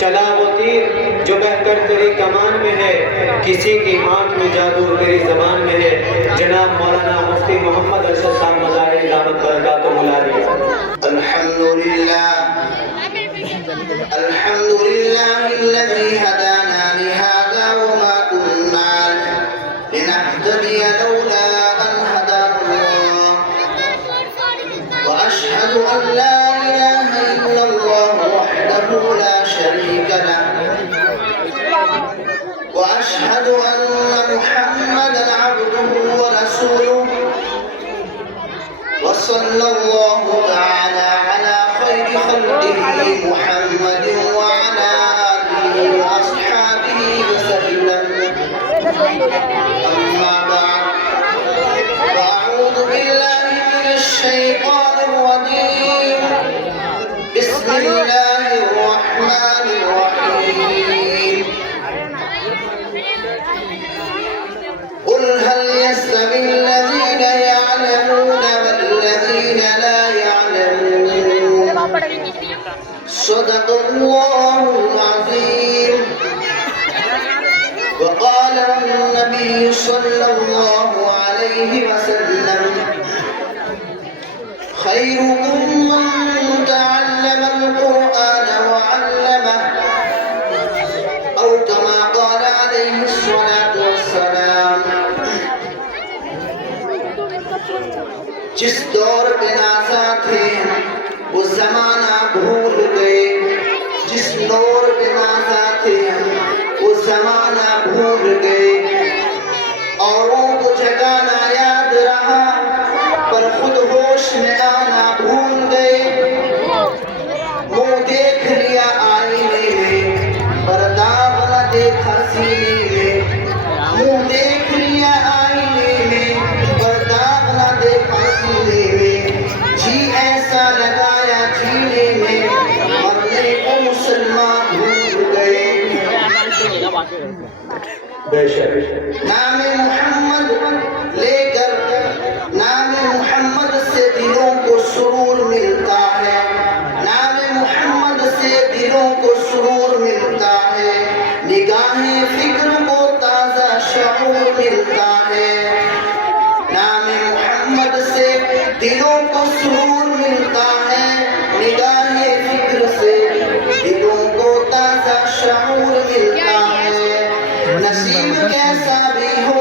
चला वो तीर जो बहकर तेरी कमान में है, किसी की आंख में जादू तेरी जबान में है। जनाब मौलाना मुफ्ती मोहम्मद अरशद साहब मज़ाहिर दामत बरकातुहू मुलाज़िम। अल्हम्दुलिल्लाह अल्हम्दुलिल्लाहिल्लज़ी हदाना लिहाज़ा वमा कुन्ना लिनहतदिय लौला अन हदानल्लाह व अशहदु अन ला इलाहा इल्लल्लाह वहदहु ला शरीका लहु व अशहदु अन्ना मुहम्मदन अब्दुहु व रसूलुहु व सल्लल्लाहु तआला अला खैरि खल्क़िही मुहम्मदिन व अला आलिहि व अस्हाबिही व सल्लम। अम्मा बाद फअऊज़ु बिल्लाहि मिनश शैतानिर रजीम। बिस्मिल्लाहिर रहमानिर रहीम। قل هل يستوي الذين يعلمون والذين لا يعلمون صدق الله العظيم. وقال النبي صلى الله عليه وسلم خيركم من تعلم القرآن وعلمه أو كما قال عليه الصلاة والسلام। जिस दौर के नाज़ा थे वो ज़माना भूल गए, जिस दौर के नाज़ा थे वो ज़माना भूल गए। औरों को जगाना याद रहा पर खुद होश में आना भूल गए। मुँह देख लिया आईने में पर दाग न देखा सीने में। मुँह देख लिया आईने में पर दाग न देखा सीने में। जी ऐसा लगाया जीने में मरने को मुसलमान भूल गए। नाम मोहम्मद लेकर नाम मोहम्मद से दिलों को सुरूर मिलता है। नाम मोहम्मद से दिलों को सुरूर मिलता है। निगाहें फिक्र को ताज़ा शऊर मिलता है। नाम मोहम्मद से दिलों को सुरूर मिलता है। निगाहें फिक्र से दिलों को ताज़ा शऊर मिलता है। नसीब कैसा भी हो